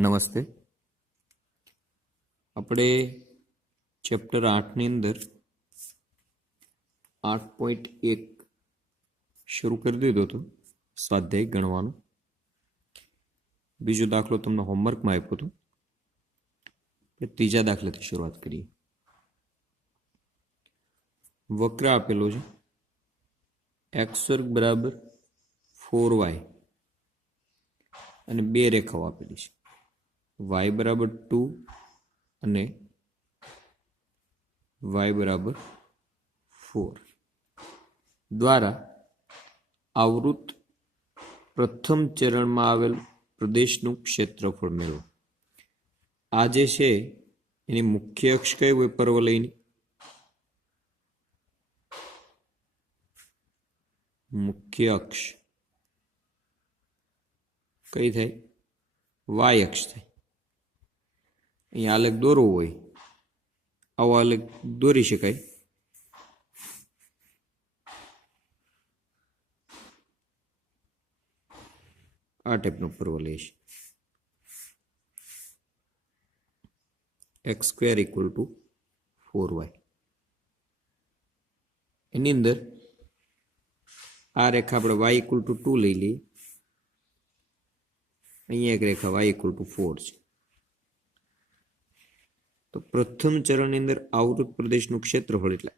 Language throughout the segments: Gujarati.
નમસ્તે. આપણે ચેપ્ટર આઠની અંદર આઠ પોઈન્ટ એક શરૂ કરી દીધો હતો, સ્વાધ્યાય ગણવાનું. બીજો દાખલો તમને હોમવર્કમાં આપ્યો હતો. આપણે ત્રીજા દાખલાથી શરૂઆત કરીએ. વક્ર આપેલો છે, એક્સ વર્ગ બરાબર ફોર વાય. અને બે રેખાઓ આપેલી છે. વાય બરાબર ટુ અને વાય બરાબર ફોર દ્વારા આવૃત પ્રથમ ચરણમાં આવેલ પ્રદેશનું ક્ષેત્રફળ મેળવો. આ જે છે, એની મુખ્ય અક્ષ કઈ હોય પર્વલયની મુખ્ય અક્ષ. કઈ થાય? વાય અક્ષ થાય. અહીંયા આલેખ દોરવો હોય. આવો આલેખ દોરી શકાય. આ ટાઈપનો પૂર્વ લઈશ X square equal to four Y એની અંદર આ રેખા આપણે વાય ઇક્વલ ટુ ટુ લઈ લઈએ. અહીંયા એક રેખા વાય ઇક્વલ ટુ ફોર છે. તો પ્રથમ ચરણની અંદર આવૃત પ્રદેશનું ક્ષેત્રફળ એટલે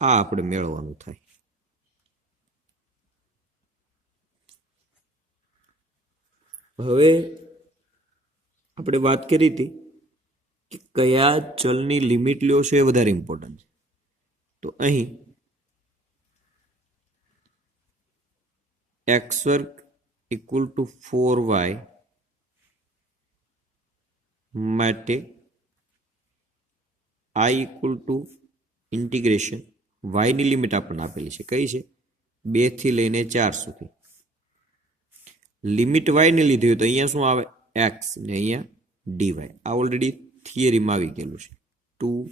આ આપણે મેળવવાનું થાય. હવે આપણે વાત કરી હતી કે કયા ચલની લિમિટ લ્યો છો એ વધારે ઇમ્પોર્ટન્ટ છે. તો અહીં એક્સ વર્ગ ઇક્વલ ટુ ફોર વાય માટે આઈ ઇક્વલ ટુ ઇન્ટિગ્રેશન વાયની લિમિટ આપણને આપેલી છે. કઈ છે? બેથી લઈને ચાર સુધી. લિમિટ વાયને લીધી હોય તો અહીંયા શું આવે? એક્સ ને અહીંયા ડીવાય આ ઓલરેડી થિયરીમાં આવી ગયેલું છે. Two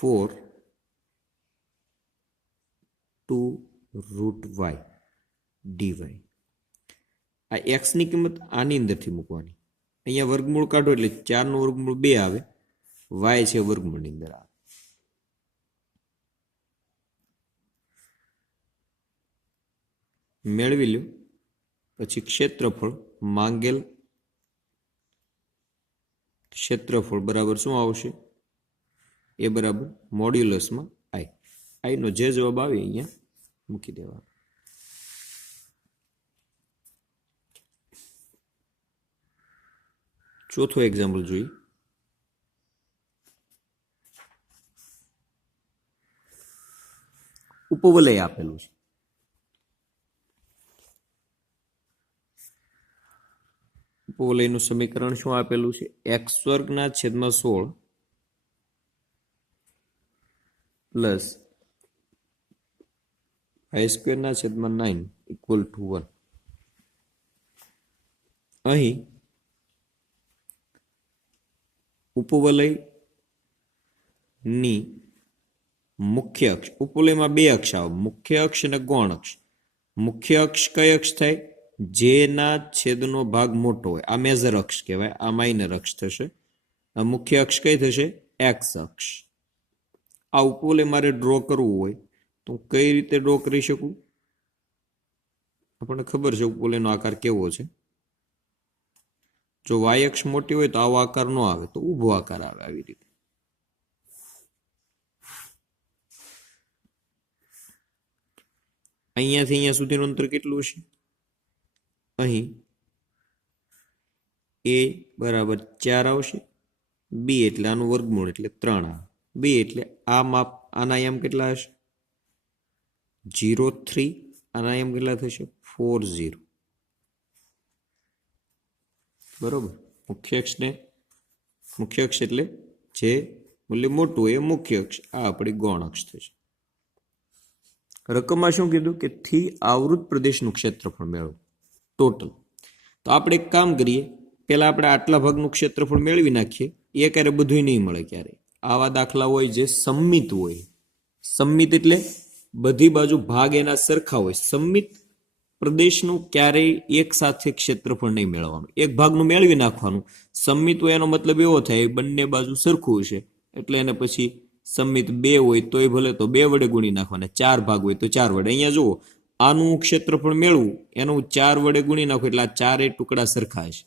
four two root Y DY આ એક્સની કિંમત આની અંદરથી મૂકવાની. અહીંયા વર્ગમૂળ કાઢો એટલે ચારનું વર્ગમૂળ બે આવે. વાય છે વર્ગમૂળની અંદર આવે મેળવી લ્યો. પછી ક્ષેત્રફળ માંગેલ. ક્ષેત્રફળ બરાબર શું આવશે? એ બરાબર મોડ્યુલસમાં આઈ આઈનો જે જવાબ આવે અહીંયા મૂકી દેવા ચોથો એક્ઝામ્પલ જોઈએ. ઉપવલય આપેલું છે. ઉપવલયનું સમીકરણ શું આપેલું છે? એક્સ વર્ગના છેદમાં સોળ પ્લસ વાય સ્ક્વેરના છેદમાં નાઇન ઇક્વલ ટુ વન અહીં ઉપવલયની મુખ્ય અક્ષ. ઉપવલયમાં બે અક્ષ આવે મુખ્ય અક્ષ અને ગૌણ અક્ષ. મુખ્ય અક્ષ કઈ અક્ષ થાય? જેના છેદનો ભાગ મોટો હોય. આ મેજર અક્ષ કહેવાય, આ માઇનર અક્ષ થશે. આ મુખ્ય અક્ષ કઈ થશે? એક્સ અક્ષ. આ ઉપવલય મારે ડ્રો કરવું હોય, તો હું કઈ રીતે ડ્રો કરી શકું? આપણને ખબર છે ઉપવલયનો આકાર કેવો છે. જો વાય અક્ષ મોટી હોય તો આવો આકાર ન આવે, તો ઊભો આકાર આવે આવી રીતે. અહીંયાથી અહીંયા સુધીનું અંતર કેટલું છે અહીં. એ બરાબર ચાર આવશે. બી એટલે આનું વર્ગમૂળ એટલે ત્રણ. આવે બી એટલે આ માપ આના આયામ કેટલા હશે? Zero three. આના આયામ કેટલા થશે? Four zero. બરોબર. મુખ્ય અક્ષને, મુખ્ય અક્ષ એટલે જે, મૂલ્ય મોટું એ મુખ્ય અક્ષ. આ આપણી ગૌણ અક્ષ થશે. રકમમાં શું કીધું કે થી આવૃત પ્રદેશનું ક્ષેત્રફળ મેળવો ટોટલ તો આપણે એક કામ કરીએ, પહેલાં આપણે આટલા ભાગનું ક્ષેત્રફળ મેળવી નાખીએ, એ ક્યારે બધું નહીં મળે ક્યારે. આવા દાખલા હોય જે સંમિત હોય. સંમિત એટલે બધી બાજુ ભાગ એના સરખા હોય. સંમિત પ્રદેશનું ક્યારેય એક સાથે ક્ષેત્રફળ નહીં મેળવવાનું. એક ભાગનું મેળવી નાખવાનું. સંમિત હોય એનો મતલબ એવો થાય, બંને બાજુ સરખું હશે, એટલે એને પછી સંમિત બે હોય તોય ભલે તો બે વડે ગુણી નાખવાના, ચાર ભાગ હોય તો ચાર વડે. અહીંયા જુઓ, આનું ક્ષેત્રફળ મેળવું, એનું ચાર વડે ગુણી નાખો એટલે આ ચારેય ટુકડા સરખા હશે.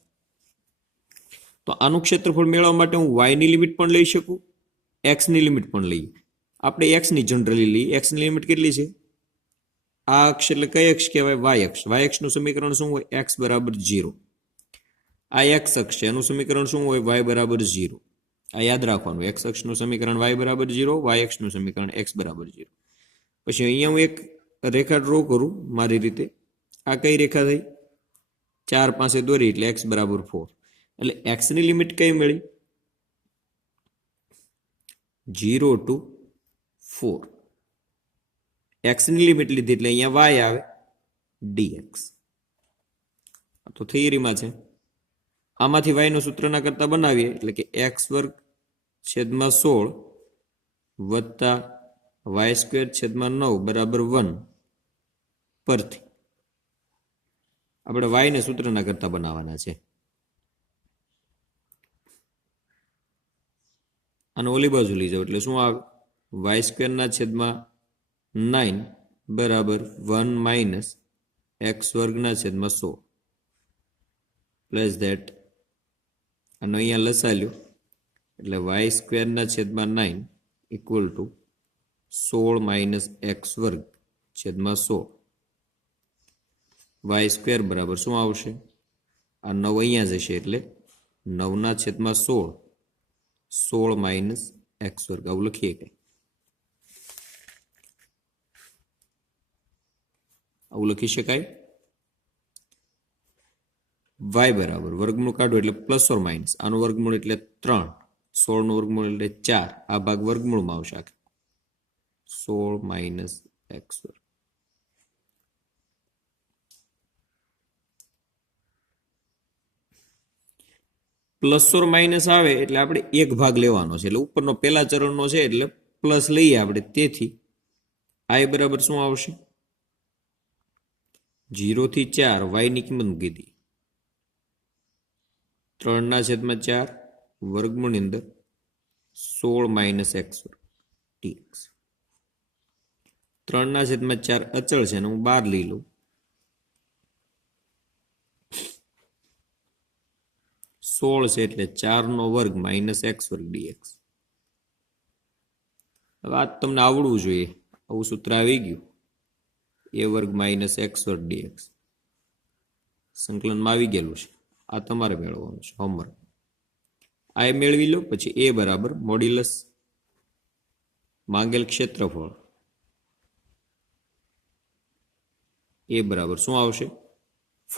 તો આનું ક્ષેત્રફળ મેળવવા માટે હું વાયની લિમિટ પણ લઈ શકું એક્સની લિમિટ પણ લઈએ આપણે એક્સની જનરલી લઈએ એક્સની લિમિટ કેટલી છે? આ અક્ષ એટલે કઈ અક્ષ કહેવાય? વાય અક્ષ. વાય અક્ષનું સમીકરણ શું હોય? એક્સ બરાબર ઝીરો આ એક્સ અક્ષ છે, એનું સમીકરણ શું હોય? વાય બરાબર 0 આ યાદ રાખવાનું એક્સ અક્ષનું સમીકરણ વાય બરાબર ઝીરો વાય અક્ષનું સમીકરણ એક્સ બરાબર જીરો પછી અહીંયા હું એક રેખા ડ્રો કરું મારી રીતે. આ કઈ રેખા થઈ? ચાર પાસે દોરી એટલે એક્સ બરાબર ફોર એટલે એક્સની લિમિટ કઈ મળી? જીરો ટુ ફોર એક્સની લિમિટ લીધી એટલે અહીંયા વાય આવે ડીએક્સ તો થિયરીમાં છે. આમાંથી વાયનું સૂત્રના કરતા બનાવીએ, એટલે કે એક્સ વર્ગ છેદમાં સોળ વત્તા વાય સ્ક્વેર છેદમાં નવ બરાબર વન પરથી. આપણે વાયને સૂત્રના કરતા બનાવવાના છે. અને ઓલી બાજુ લઈ જાઓ, એટલે શું આવે? વાય સ્ક્વેરના છેદમાં નાઇન બરાબર વન માઇનસ એક્સ વર્ગના છેદમાં સો પ્લસ ધેટ અને અહીંયા લસાલ્યો એટલે વાય સ્ક્વેરના છેદમાં નાઇન ઇક્વલ ટુ સોળ માઇનસ એક્સ વર્ગ છેદમાં સોળ. વાય સ્ક્વેર બરાબર શું આવશે? આ નવ અહીંયા જશે એટલે નવના છેદમાં સોળ. સોળ માઇનસ એક્સ વર્ગ. આવું લખીએ કંઈ. આવું લખી શકાય? વાય બરાબર. વર્ગમૂળ કાઢો એટલે પ્લસ ઓર માઇનસ આનું વર્ગમૂળ એટલે ત્રણ. સોળનું વર્ગમૂળ એટલે ચાર. આ ભાગ વર્ગમૂળમાં આવશે આખે. સોળ minus X plus or minus આવે એટલે આપણે એક ભાગ લેવાનો છે. એટલે ઉપરનો પહેલા ચરણનો છે એટલે પ્લસ લઈએ આપણે. તેથી આ બરાબર શું આવશે? જીરો થી ચાર. વાયની કિંમત મૂકી હતી ત્રણના છેદમાં ચાર. વર્ગમૂળની અંદર સોળ માઇનસ એક્સ ટીએક્સ ત્રણના છેદમાં ચાર અચળ છે અને હું બાર લઈ લઉં સોળ છે એટલે ચારનો વર્ગ માઇનસ એક્સ વર્ગ ડીએક્સ હવે આ તમને આવડવું જોઈએ આવું સૂત્ર આવી ગયું એ વર્ગ માઇનસ એક્સ વર્ગ ડીએક્સ સંકલનમાં આવી ગયેલું છે આ તમારે મેળવવાનું છે હોમવર્ક આ મેળવી લો, પછી એ બરાબર મોડ્યુલસ માંગેલ ક્ષેત્રફળ. એ બરાબર શું આવશે?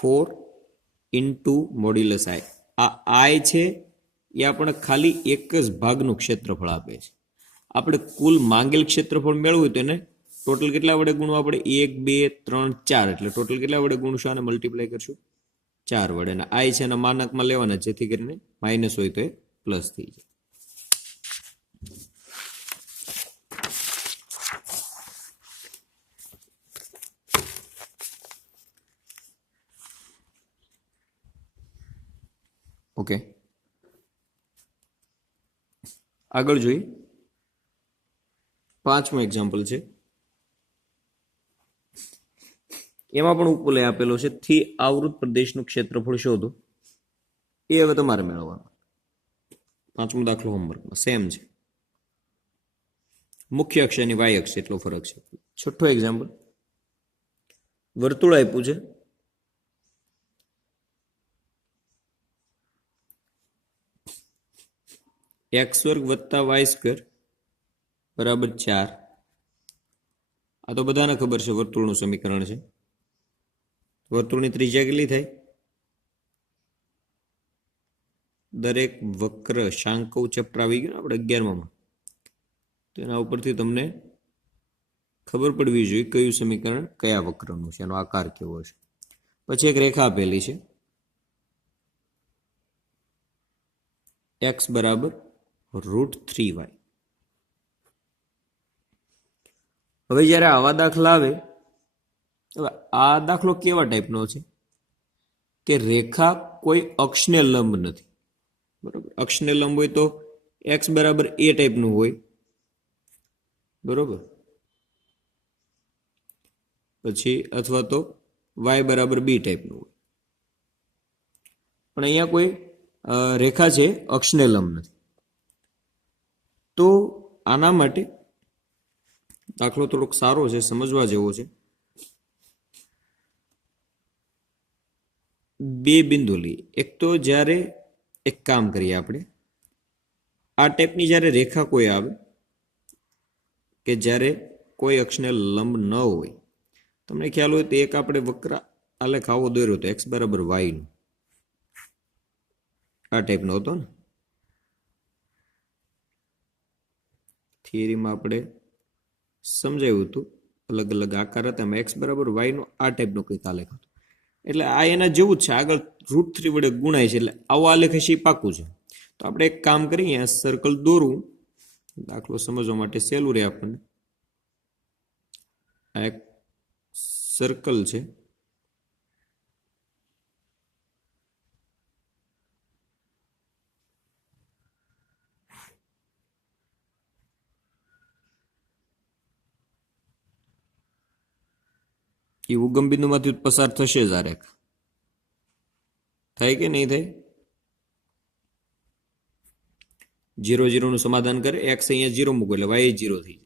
Four into modulus I. આ આય છે, એ આપણે ખાલી એક જ ભાગનું ક્ષેત્રફળ આપે છે. આપણે કુલ માંગેલ ક્ષેત્રફળ મેળવું હોય તો એને, ટોટલ કેટલા વડે ગુણો આપણે એક, બે, ત્રણ, ચાર. એટલે ટોટલ કેટલા વડે ગુણશું? અને મલ્ટીપ્લાય કરશું. ચાર વડે. અને આઈ છે, એના માનકમાં લેવાના જેથી કરીને માઇનસ હોય તો એ પ્લસ થઈ જાય. ઓકે આગળ જોઈએ. પાંચમું એક્ઝામ્પલ છે. એમાં પણ ઉપલે આપેલો છે, થી આવૃત પ્રદેશનું ક્ષેત્રફળ શોધો. એ હવે તમારે મેળવવાનું. પાંચમો દાખલો હોમવર્કમાં સેમ છે. મુખ્ય અક્ષ અને વાય અક્ષ એટલો ફરક છે. છઠ્ઠો એક્ઝામ્પલ વર્તુળ આપ્યું છે. એક્સ વર્ગ વત્તા વાય સ્ક્વેર બરાબર ચાર. આ તો બધાને ખબર છે વર્તુળનું સમીકરણ છે. વર્તુળની ત્રિજ્યા કેટલી થાય? દરેક વક્ર શાંકવ ચેપ્ટર આવી ગયું આપણે અગિયારમાં તો એના ઉપરથી તમને ખબર પડવી જોઈએ કયું સમીકરણ કયા વક્રનું છે, એનો આકાર કેવો છે. પછી એક રેખા આપેલી છે. એક્સ બરાબર રૂટ થ્રી વાય. હવે જ્યારે આવા દાખલા આવે, હવે આ દાખલો કેવા ટાઈપનો છે? કે રેખા કોઈ અક્ષને લંબ નથી. બરોબર. અક્ષને લંબ હોય તો એક્સ બરાબર એ ટાઈપનું હોય. બરોબર. પછી અથવા તો વાય બરાબર બી ટાઈપનું હોય. પણ અહીંયા કોઈ રેખા છે અક્ષને લંબ નથી. તો આના માટે દાખલો થોડોક સારો છે, સમજવા જેવો છે. બે બિંદુ લઈએ. એક તો જ્યારે એક કામ કરીએ આપણે. આ ટાઈપની જ્યારે રેખા કોઈ આવે, કે જ્યારે કોઈ અક્ષને લંબ ન હોય, તમને ખ્યાલ હોય તો એક આપણે વક્ર આલેખ આવો દોર્યો હતો એક્સ બરાબર વાયનો આ ટાઈપનો હતો ને. થિયરીમાં આપણે સમજાવ્યું હતું, અલગ અલગ આકાર હતા, એમાં એક્સ બરાબર વાયનો આ ટાઈપનો કંઈક આલેખ હતો. એટલે આ એના જેવું જ છે. આગળ રૂટ થ્રી વડે ગુણાય છે. એટલે આવો આલેખ હશે પાકું છે. તો આપણે એક કામ કરીએ આ સર્કલ દોરવું દાખલો સમજવા માટે સહેલું રહે આપણને. આ એક સર્કલ છે. એ ઉગમ બિંદુમાંથી પસાર થશે જ થાય કે નહીં થાય? જીરો જીરોનું સમાધાન કરે એક્સ અહીંયા જીરો મૂકો એટલે વાય જીરો થઈ જાય.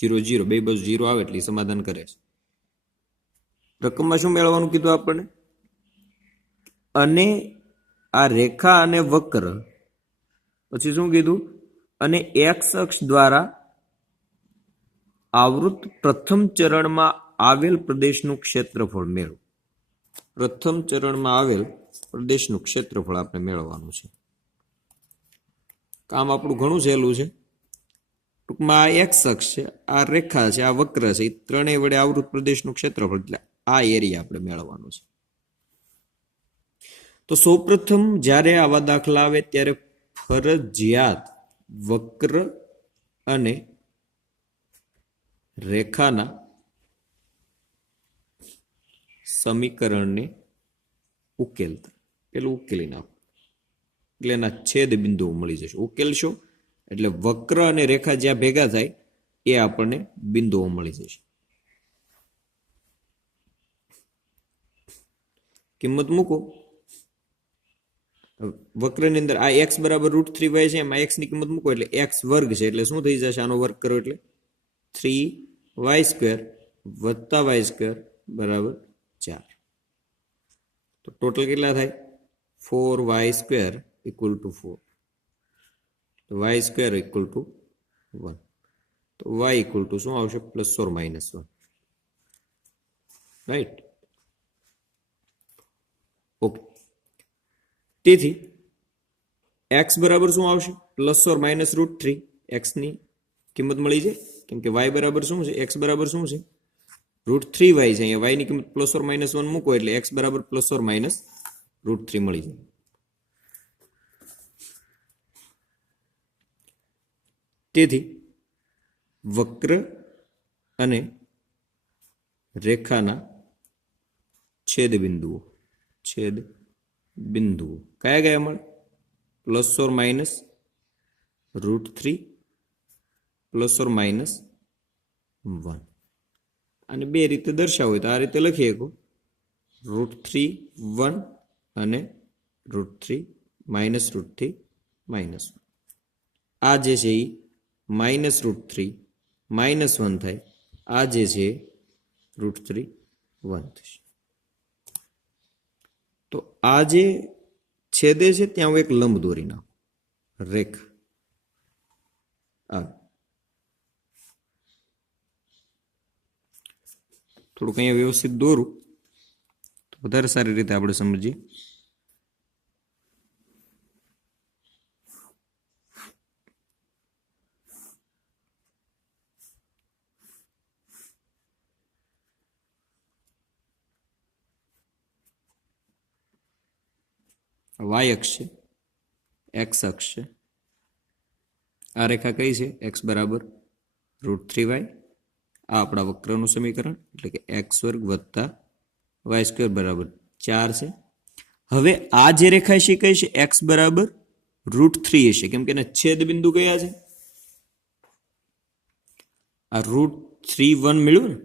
જીરો જીરો, બે બાજુ જીરો આવે એટલે સમાધાન કરે છે. રકમમાં શું મેળવવાનું કીધું આપણને? અને આ રેખા અને વક્ર, પછી શું કીધું? અને એક્સ અક્ષ દ્વારા આવૃત પ્રથમ ચરણમાં આવેલ પ્રદેશનું ક્ષેત્રફળ મેળવો. પ્રથમ ચરણમાં આવેલ પ્રદેશનું ક્ષેત્રફળ આપણે મેળવવાનું છે. કામ આપણું ઘણું સહેલું છે. ટૂંકમાં આ એક્સ અક્ષ છે, આ રેખા છે, આ વક્ર છે એ ત્રણેય વડે આવૃત પ્રદેશનું ક્ષેત્રફળ, એટલે આ એરિયા આપણે મેળવવાનું છે. તો સૌપ્રથમ જ્યારે આવા દાખલા આવે ત્યારે ફરજિયાત વક્ર અને રેખાના સમીકરણને ઉકેલતા પેલું ઉકેલી નાખો એટલે એના છેદ બિંદુઓ મળી જશે. ઉકેલશો, એટલે વક્ર અને રેખા જ્યાં ભેગા થાય, એ આપણને બિંદુઓ મળી જશે. કિંમત મૂકો. વક્રની અંદર આ એક્સ બરાબર રૂટ થ્રી વાય છે, એમાં એક્સની કિંમત મૂકો, એટલે એક્સ વર્ગ છે, એટલે શું થઈ જશે? આનો વર્ગ કરો એટલે થ્રી વાય સ્ક્વેર વત્તા વાય સ્ક્વેર બરાબર ચાર તો ટોટલ કેટલા થાય four Y square equal to four તો Y square equal to one તો વાય ઇક્વલ ટુ શું આવશે? Plus or minus one right okay તેથી એક્સ બરાબર શું આવશે? Plus or minus root three એક્સની કિંમત મળી જાય? કેમ કે વાય બરાબર શું છે? એક્સ બરાબર શું છે? રૂટ થ્રી વાય છે. અહીંયા વાયની કિંમત પ્લસ ઓર માઇનસ વન મૂકો એટલે એક્સ બરાબર plus or minus root three મળી જાય. તેથી વક્ર અને રેખાના છેદ બિંદુઓ છેદ બિંદુઓ. કયા કયા મળે? Plus or minus root three plus or minus one અને બે રીતે દર્શાવો હોય તો આ રીતે લખી શકો. રૂટ થ્રી વન અને root three minus root three minus આ જે છે એ minus root three minus one થાય. આ જે છે રૂટ થ્રી વન થશે. તો આ જે છેદે છે, ત્યાં હું એક લંબ દોરી નાખું. રેખા. આ થોડુંક અહીંયા વ્યવસ્થિત દોરું, તો વધારે સારી રીતે આપણે સમજીએ. વાય અક્ષ છે, એક્સ અક્ષ છે. આ રેખા કઈ છે? એક્સ બરાબર રૂટ થ્રી વાય. આ આપણા વક્રનું સમીકરણ, એટલે કે એક્સ વર્ગ વત્તા વાય સ્ક્વેર બરાબર ચાર છે. હવે આ જે રેખા છે એ કઈ છે, એક્સ બરાબર રૂટ થ્રી હશે કેમ કે એના છેદ બિંદુ કયા છે? આ રૂટ થ્રી વન મળ્યું ને,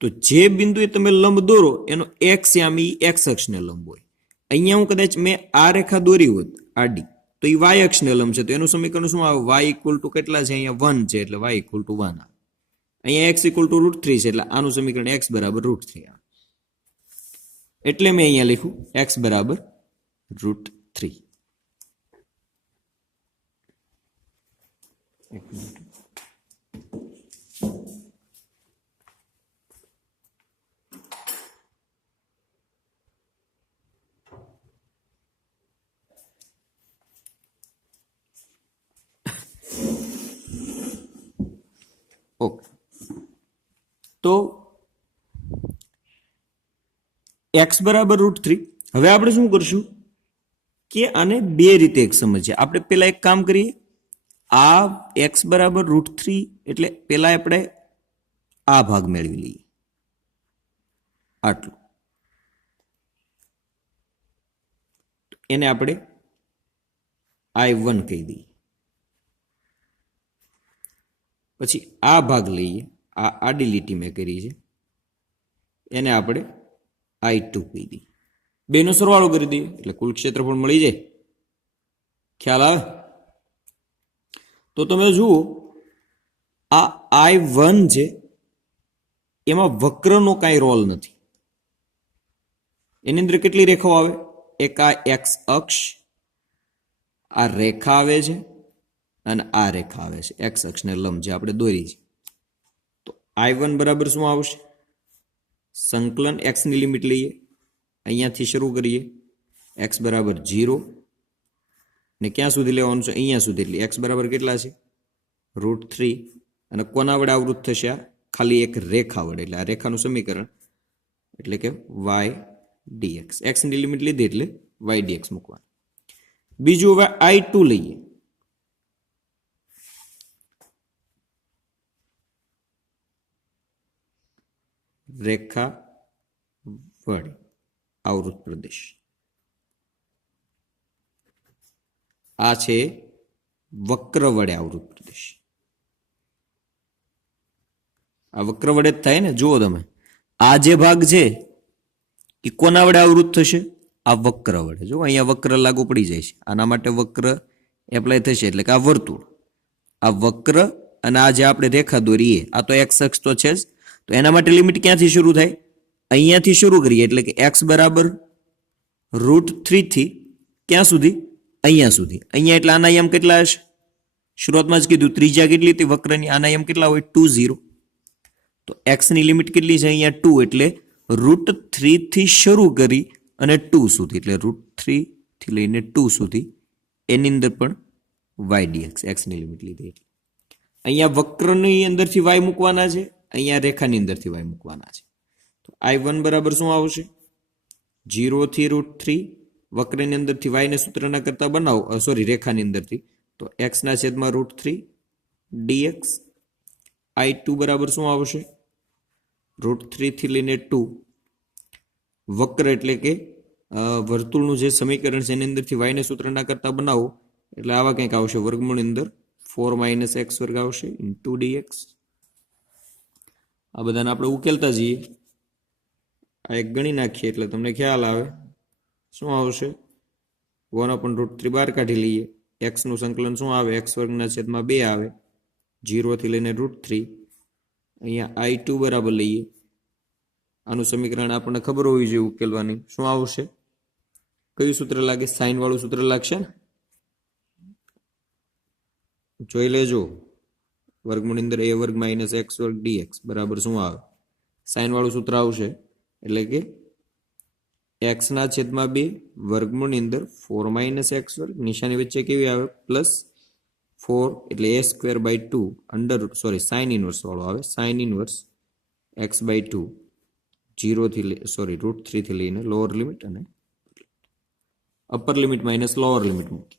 તો જે બિંદુએ તમે લંબ દોરો, એનો એક્સ આમ એક્સ અક્ષને લંબ હોય. અહીંયા હું કદાચ મેં આ રેખા દોરી હોત આડી તો એ વાય અક્ષને લંબ છે. તો એનું સમીકરણ શું આવે? વાય ઇક્વલ ટુ કેટલા છે? અહીંયા વન છે, એટલે વાય ઇક્વલ ટુ વન આવે. અહીંયા X equal to root three છે, એટલે આનું સમીકરણ એક્સ બરાબર રૂટ થ્રી એટલે મેં અહીંયા લખ્યું એક્સ બરાબર રૂટ થ્રી ઓકે તો એક્સ બરાબર રૂટ થ્રી હવે આપણે શું કરશું? કે આને બે રીતે એક સમજીએ. આપણે પહેલાં એક કામ કરીએ. આ એક્સ બરાબર રૂટ થ્રી એટલે પહેલાં આપણે આ ભાગ મેળવી લઈએ. આટલું. એને આપણે આઈ વન કહી દઈએ. પછી આ ભાગ લઈએ. આ આડી લીટી મેં કરી છે. એને આપણે આઈ ટુ કહી દઈએ. બેનો સરવાળો કરી દઈએ. એટલે કુલ ક્ષેત્રફળ મળી જાય. ખ્યાલ આવે? તો તમે જુઓ, આ આઈ વન છે, એમાં વક્રનો કાંઈ રોલ નથી. એની અંદર કેટલી રેખાઓ આવે? એક આ એક્સ અક્ષ, આ રેખા આવે છે, અને આ રેખા આવે છે. એક્સ અક્ષને લંબ જે આપણે દોરી છે. આઈ વન બરાબર શું આવશે? સંકલન એક્સની લિમિટ લઈએ. અહીંયાથી શરૂ કરીએ. એક્સ બરાબર જીરો ને ક્યાં સુધી લેવાનું છે? અહીંયા સુધી. એટલે એક્સ બરાબર કેટલા છે? રૂટ થ્રી અને કોના વડે આવૃત થશે આ? ખાલી એક રેખા વડે. એટલે આ રેખાનું સમીકરણ એટલે કે વાય ડીએક્સ એક્સની લિમિટ લીધી એટલે વાય ડીએક્સ મૂકવાનું. બીજું હવે આઈ ટુ લઈએ. રેખા વડે આવૃત પ્રદેશ. આ છે વક્ર વડે આવૃત પ્રદેશ. આ વક્ર વડે જ થાય ને? જુઓ તમે. આ જે ભાગ છે, એ કોના વડે આવૃત થશે? આ વક્ર વડે. જો અહીંયા વક્ર લાગુ પડી જાય છે. આના માટે વક્ર એપ્લાય થશે, એટલે કે આ વર્તુળ. આ વક્ર અને આ જે આપણે રેખા દોરીએ, આ તો એક્સ અક્ષ તો છે જ. તો એના માટે લિમિટ ક્યાંથી શરૂ થાય? અહીંયાથી શરૂ કરીએ, એટલે કે એક્સ બરાબર રૂટ થ્રીથી ક્યાં સુધી? અહીંયા સુધી. અહીંયા એટલે આના એમ કેટલા હશે? શરૂઆતમાં જ કીધું ત્રીજા કેટલી હતી? વક્રની આના એમ કેટલા હોય? ટુ ઝીરો તો એક્સની લિમિટ કેટલી છે? અહીંયા ટુ એટલે રૂટ થ્રીથી શરૂ કરી અને ટુ સુધી, એટલે રૂટ થ્રીથી લઈને ટુ સુધી એની અંદર પણ વાય ડીએક્સ એક્સની લિમિટ લીધી. એટલે અહીંયા વક્રની અંદરથી વાય મૂકવાના છે અહીંયા રેખાની અંદરથી વાય મૂકવાના છે. તો આઈ વન બરાબર શું આવશે? જીરોથી રૂટ થ્રી, વક્રની અંદરથી વાયને સૂત્રના કરતા બનાવો સોરી રેખાની અંદરથી. તો એક્સના છેદમાં root three dx I two બરાબર શું આવશે? રૂટ થ્રીથી લઈને ટુ. વક્ર એટલે કે વર્તુળનું જે સમીકરણ છે એની અંદરથી વાયને સૂત્રના કરતા બનાવો. એટલે આવા કંઈક આવશે. વર્ગમૂળની અંદર ફોર માઇનસ એક્સ વર્ગ આવશે ઇન્ટુ ડીએક્સ આ બધાને આપણે ઉકેલતા જઈએ. આ એક ગણી નાખીએ એટલે તમને ખ્યાલ આવે. શું આવશે? વન અપન રૂટ થ્રી બહાર કાઢી લઈએ. એક્સનું સંકલન શું આવે? એક્સ વર્ગના છેદમાં બે આવે. જીરોથી લઈને રૂટ થ્રી. અહીંયા આઈ ટુ બરાબર લઈએ. આનું સમીકરણ આપણને ખબર હોવી જોઈએ ઉકેલવાની. શું આવશે? કયું સૂત્ર લાગે? સાઈન વાળું સૂત્ર લાગશે ને? જોઈ લેજો. વર્ગમૂળની અંદર એ વર્ગ માઇનસ એક્સ વર્ગ ડીએક્સ બરાબર શું આવે? સાઇનવાળું સૂત્ર આવશે. એટલે કે એક્સના છેદમાં બે વર્ગમૂળની અંદર ફોર માઇનસ એક્સ વર્ગ, નિશાની વચ્ચે કેવી આવે? પ્લસ ફોર એટલે a square by two under sorry sine inverse વાળો આવે. Sine inverse x by two જીરોથી sorry root થ્રીથી લઈને લોઅર લિમિટ અને upper limit minus lower limit મૂકી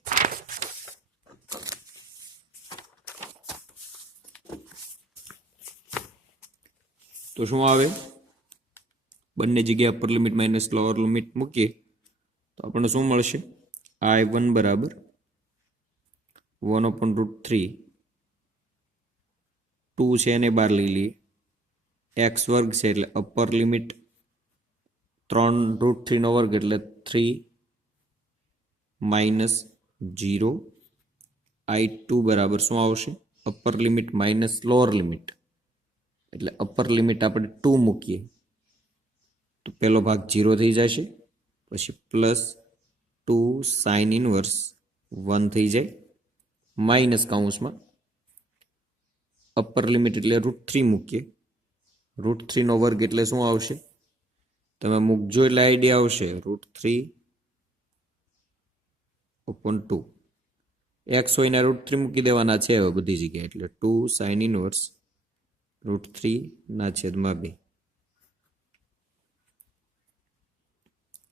તો શું આવે? બંને જગ્યાએ upper limit minus lower limit મૂકીએ, તો આપણને શું મળશે? આઈ વન બરાબર. One open root three two છે એને બહાર લઈ લઈએ. એક્સ વર્ગ છે એટલે અપર લિમિટ ત્રણ રૂટ થ્રીનો વર્ગ એટલે three minus zero I two બરાબર શું આવશે? Upper limit minus lower limit એટલે અપર લિમિટ આપણે ટુ મૂકીએ. તો પહેલો ભાગ જીરો થઈ જશે, પછી plus two sine inverse one થઈ જાય માઇનસ કાઉન્સમાં અપર લિમિટ એટલે રૂટ થ્રી મૂકીએ. રૂટ થ્રીનો વર્ગ એટલે શું આવશે? તમે મૂકજો એટલે આઈડિયા આવશે root three open two x હોયને રૂટ થ્રી મૂકી દેવાના છે હવે બધી જગ્યાએ, એટલે ટુ સાઇન ઇનવર્સ રૂટ થ્રીના છેદમાં બે.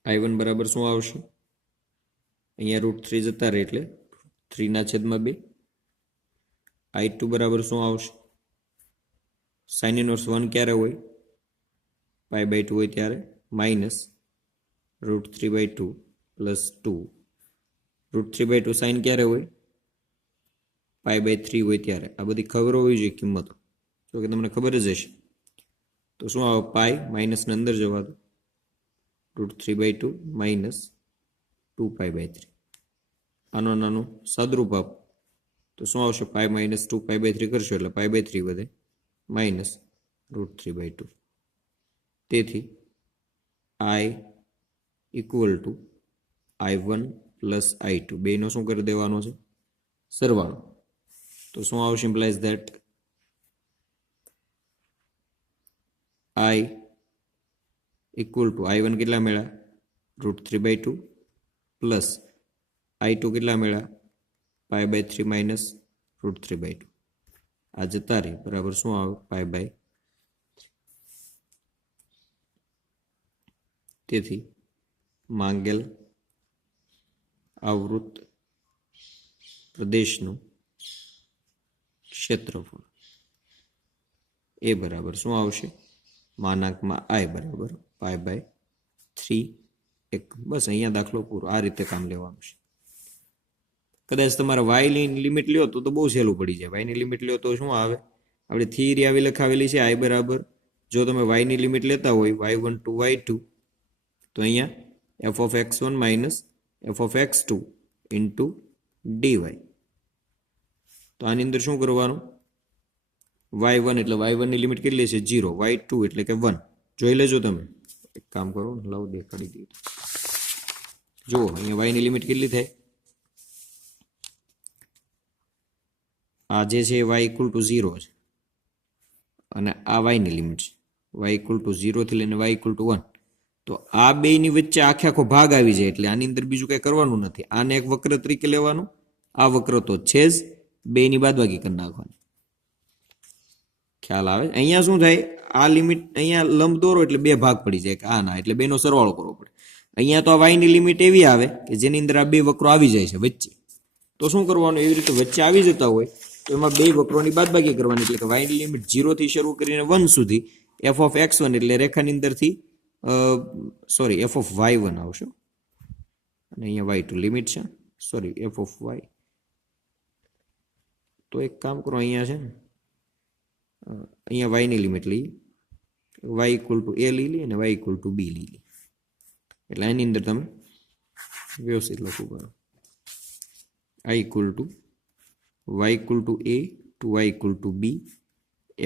આઈ વન બરાબર શું આવશે? અહીંયા રૂટ થ્રી જતા રહે એટલે થ્રીના છેદમાં બે. આઈ ટુ બરાબર શું આવશે? સાઇન ઇનવર્સ વન ક્યારે હોય? પાઈ બાય ટુ હોય ત્યારે minus root three by two plus two. Root three by two sine ક્યારે હોય? પાઈ બાય થ્રી હોય ત્યારે. આ બધી ખબર હોવી જોઈએ કિંમતો. જો કે તમને ખબર જ હશે. તો શું આવે પાઈ માઇનસને અંદર જવા દો. Root three by two minus two pi by three આનો નાનો સાદરૂપ આપ. તો શું આવશે? Pi minus two pi by three કરશો એટલે પાઈ બાય થ્રી વધે minus root three by two તેથી I equal to I one plus I two બેનો શું કરી દેવાનો છે? સરવાળો. તો શું આવશે? Implies that I equal to I one કેટલા મેળા root three by two plus I two કેટલા મેળા pi by three minus root three by two આ જતા રહી. બરાબર શું આવે? પાય બાય તેથી માંગેલ આવૃત પ્રદેશનું ક્ષેત્રફળ. એ બરાબર શું આવશે? માનાંકમાં આઈ બરાબર પાય બાય થ્રી, એક, બસ અહીંયા દાખલો પૂરો. આ રીતે કામ લેવાનું છે. કદાચ તમારે વાયની લિમિટ લ્યો તો તો બહુ સહેલું પડી જાય. વાયની લિમિટ લ્યો તો શું આવે? આપણે થીરી આવી લખાવેલી છે આઈ બરાબર. જો તમે વાયની લિમિટ લેતા હોય, y one two, y two, તો અહીંયા f of x one minus f of x two into d y. તો આની અંદર શું કરવાનું? વાય વન એટલે વાય વનની લિમિટ કેટલી છે જીરો વાય ટુ એટલે કે વન જોઈ લેજો તમે. એક કામ કરો, લવ દેખાડી દઈએ. જુઓ, અહીંયા વાયની લિમિટ કેટલી થાય? આ જે છે વાય ઇક્વલ ટુ ઝીરો છે. અને આ વાયની લિમિટ છે. વાય ઇક્વલ ટુ ઝીરોથી લઈને વાય ઇક્વલ ટુ વન તો આ બેની વચ્ચે આખે આખો ભાગ આવી જાય એટલે આની અંદર બીજું કંઈ કરવાનું નથી. આને એક વક્ર તરીકે લેવાનું. આ વક્ર તો છે જ. બેની બાદબાકી કરી નાખવાની. ખ્યાલ આવે. અહીંયા શું થાય? આ લિમિટ અહીંયા લંબ દોરો એટલે બે ભાગ પડી જાય. કે આ ના, એટલે બેનો સરવાળો કરવો પડે. અહીંયા તો આ વાયની લિમિટ એવી આવે કે જેની અંદર આ બે વક્રો આવી જાય છે વચ્ચે. તો શું કરવાનું? એવી રીતે વચ્ચે આવી જતા હોય, તો એમાં બે વક્રોની બાદબાકી કરવાની. એટલે કે વાયની લિમિટ જીરોથી શરૂ કરીને વન સુધી એફ ઓફ એક્સ વન એટલે રેખાની અંદરથી sorry F of y one આવશે. અને અહીંયા વાય ટુ લિમિટ છે. સોરી એફ ઓફ વાય તો એક કામ કરો, અહીંયા છે ને અહીંયા વાયની લિમિટ લઈએ. વાય ઇક્વલ ટુ એ લઈ લઈએ અને વાય ઇક્વલ ટુ બી લઈ લઈએ. એટલે એની અંદર તમે વ્યવસ્થિત લખવું કરો I equal to y equal to a to y equal to b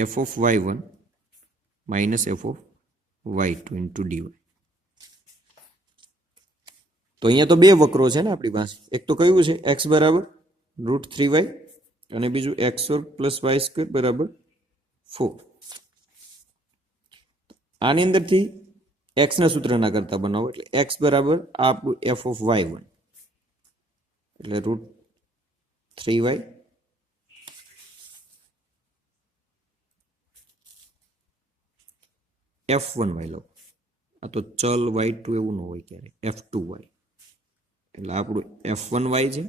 f of y one minus f of y two into dy તો અહીંયા તો બે વક્રો છે ને આપણી પાસે. એક તો કયું છે? એક્સ બરાબર રૂટ થ્રી વાય અને બીજું એક્સ વર્ગ પ્લસ વાય સ્ક્વેર બરાબર ફોર આની અંદરથી એક્સના સૂત્રના કરતા બનાવો એટલે એક્સ બરાબર આ આપણું એફ ઓફ વાય વન એટલે root three y f one y લો આ તો ચલ વાય ટુ એવું ન હોય ક્યારે. એફ ટુ વાય એટલે આપણું એફ વન વાય છે.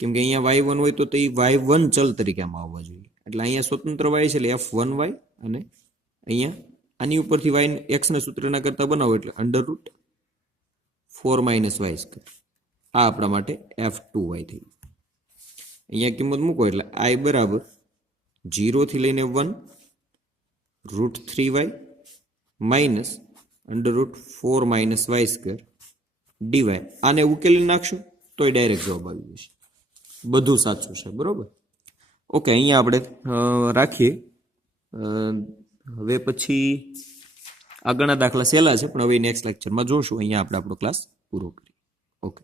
કેમ કે અહીંયા વાય વન હોય તો તે વાય વન ચલ તરીકે આમાં આવવા જોઈએ. એટલે અહીંયા સ્વતંત્ર વાય છે, એટલે એફ વન વાય અને અહીંયા આની ઉપરથી વાય એક્સને સૂત્રના કરતા બનાવો એટલે under root four minus y square આ આપણા માટે એફ ટુ વાય થઈ અહીંયા કિંમત મૂકો એટલે આઈ બરાબર જીરોથી લઈને one root three y minus under root four minus y square dy આને ઉકેલી નાખશું, તોય ડાયરેક્ટ જવાબ આવી જશે. બધું સાચું છે, બરોબર? ઓકે, અહીંયા આપણે રાખીએ. હવે પછી આગળના દાખલા સહેલા છે, પણ હવે નેક્સ્ટ લેક્ચરમાં જોશું. અહીંયા આપણે આપણો ક્લાસ પૂરો કરીએ. ઓકે